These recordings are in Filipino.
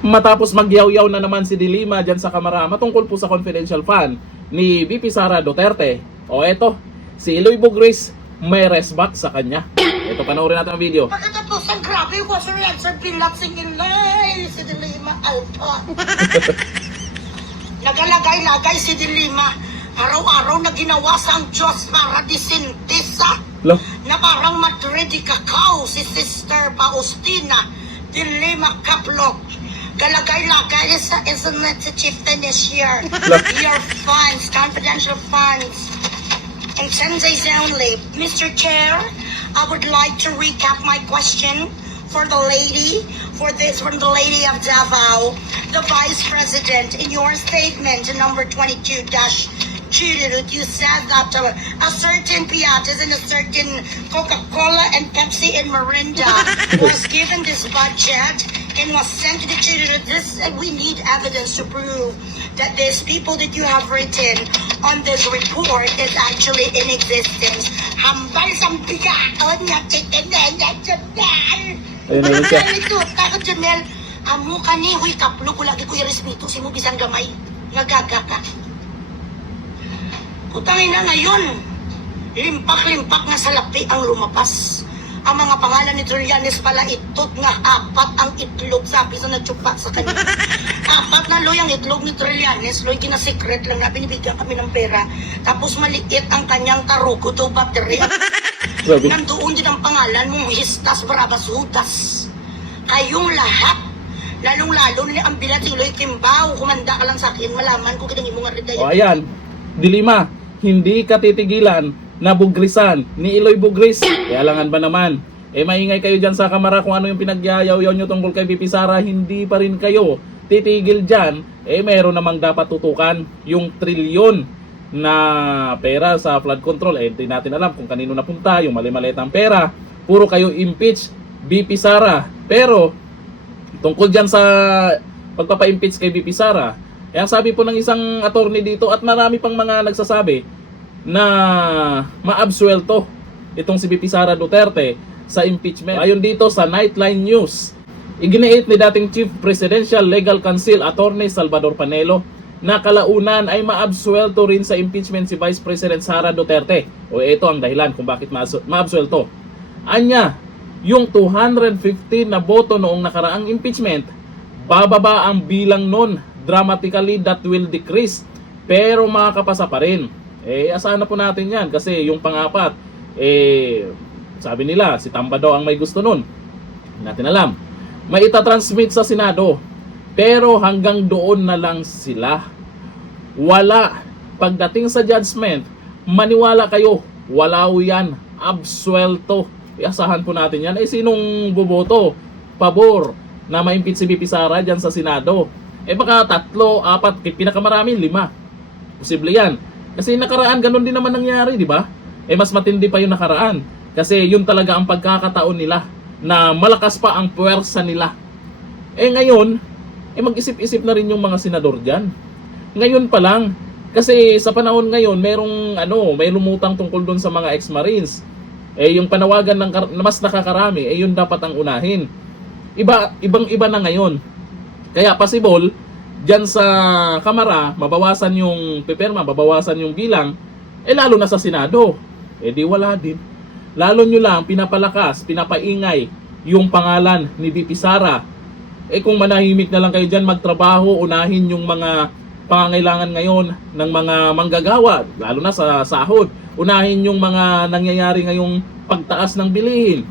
Matapos magyaw-yaw na naman si Dilima dyan sa kamera matungkol po sa confidential fund ni VP Sara Duterte. O eto, si Eloy Bugris may resback sa kanya. Ito, panoorin natin ang video. Pagkatapos ang grabe, was her answer relaxing in line si Dilima Alpa. Nagalagay-lagay si Dilima. Araw-araw na ginawa sa ang Diyos para disintisa. Na parang Madrid Cacao si Sister Faustina Dilima Kaplok. Galagay-lagay isn't it si Chieftain this year? Your funds, confidential funds. And 10 days only. Mr. Chair, I would like to recap my question for the lady, from the lady of Davao, the Vice President. In your statement, number 22-2, you said that a certain Piatas and a certain Coca-Cola and Pepsi and Mirinda was given this budget and was sent to the children. This, we need evidence to prove that these people that you have written on this report is actually in existence. Hambal sa bigaon na titinan na dyan. Ayun siya. Ito, takot Janel. Amo ka ni, huy kaplo ko lagi ko i-respeto si mo bisang gamay. Nagaga ka. Putangin na ngayon. Limpak-limpak nga sa lapi ang lumapas. Ang mga pangalan ni Trillanes pala itot nga 4 ang itlog sabi sa nagtsupa sa kanya. 4 na loy ang itlog ni Trillanes, loy kina-secret lang na binibigyan kami ng pera. Tapos maliit ang kanyang karukuto battery. Nandoon din ang pangalan mong Histas Bravas Hudas. Kayong lahat, lalong-lalo ni ang bilating loy Kimbaw, kumanda ka lang sa akin, malaman ko kinang imong ariday. O ayan, Dilima, hindi ka titigilan na bugrisan ni Eloy Bugris. Alangan ba naman? Maingay kayo dyan sa kamera kung ano yung pinagyayaw-yaw nyo tungkol kay VP Sara, hindi pa rin kayo titigil dyan. Meron namang dapat tutukan yung trilyon na pera sa flood control. Hindi natin alam kung kanino napunta yung mali-malitang pera. Puro kayo impeach VP Sara. Pero tungkol dyan sa pagpapa-impeach kay VP Sara, ang sabi po ng isang attorney dito at marami pang mga nagsasabi na maabsuelto itong si VP Sara Duterte sa impeachment. Ayon dito sa Nightline News, iginiit ni dating Chief Presidential Legal Counsel Attorney Salvador Panelo na kalaunan ay maabsuelto rin sa impeachment si Vice President Sara Duterte. O ito ang dahilan kung bakit maabsuelto. Anya, yung 215 na boto noong nakaraang impeachment, bababa ang bilang nun. Dramatically, that will decrease. Pero makakapasa pa rin. Asahan na po natin yan kasi yung pang-4, sabi nila si Tamba daw ang may gusto nun. Hindi natin alam. May itatransmit sa Senado pero hanggang doon na lang sila. Wala. Pagdating sa judgment, maniwala kayo, wala yan, absuelto. Asahan po natin yan. Sinong boboto pabor na ma-impeach si VP Sara dyan sa Senado? Baka 3, 4, pinakamarami 5. Posible yan. Kasi nakaraan, ganun din naman nangyari, di ba? Mas matindi pa yung nakaraan. Kasi yun talaga ang pagkakataon nila na malakas pa ang puwersa nila. Ngayon, mag-isip-isip na rin yung mga senador dyan. Ngayon pa lang, kasi sa panahon ngayon, may lumutang tungkol dun sa mga ex-marines. Yung panawagan ng mas nakakarami, yun dapat ang unahin. Ibang-iba na ngayon. Kaya possible, dyan sa kamara, mabawasan yung pipirma, mabawasan yung bilang, lalo na sa Senado. Di wala din. Lalo nyo lang pinapalakas, pinapaingay yung pangalan ni VP Sara. Kung manahimik na lang kayo dyan magtrabaho, unahin yung mga pangangailangan ngayon ng mga manggagawa, lalo na sa sahod. Unahin yung mga nangyayari ngayong pagtaas ng bilihin.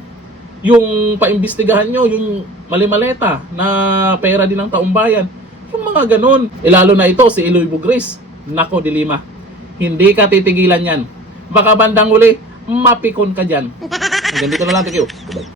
Yung paimbestigahan nyo, yung mali-maleta na pera din ng taong bayan. Yung mga ganun. Lalo na ito, si Eloy Bugris. Nako, Dilima. Hindi ka titigilan yan. Baka bandang huli, mapikon ka dyan. Hanggang dito na lang. Thank you. Bye.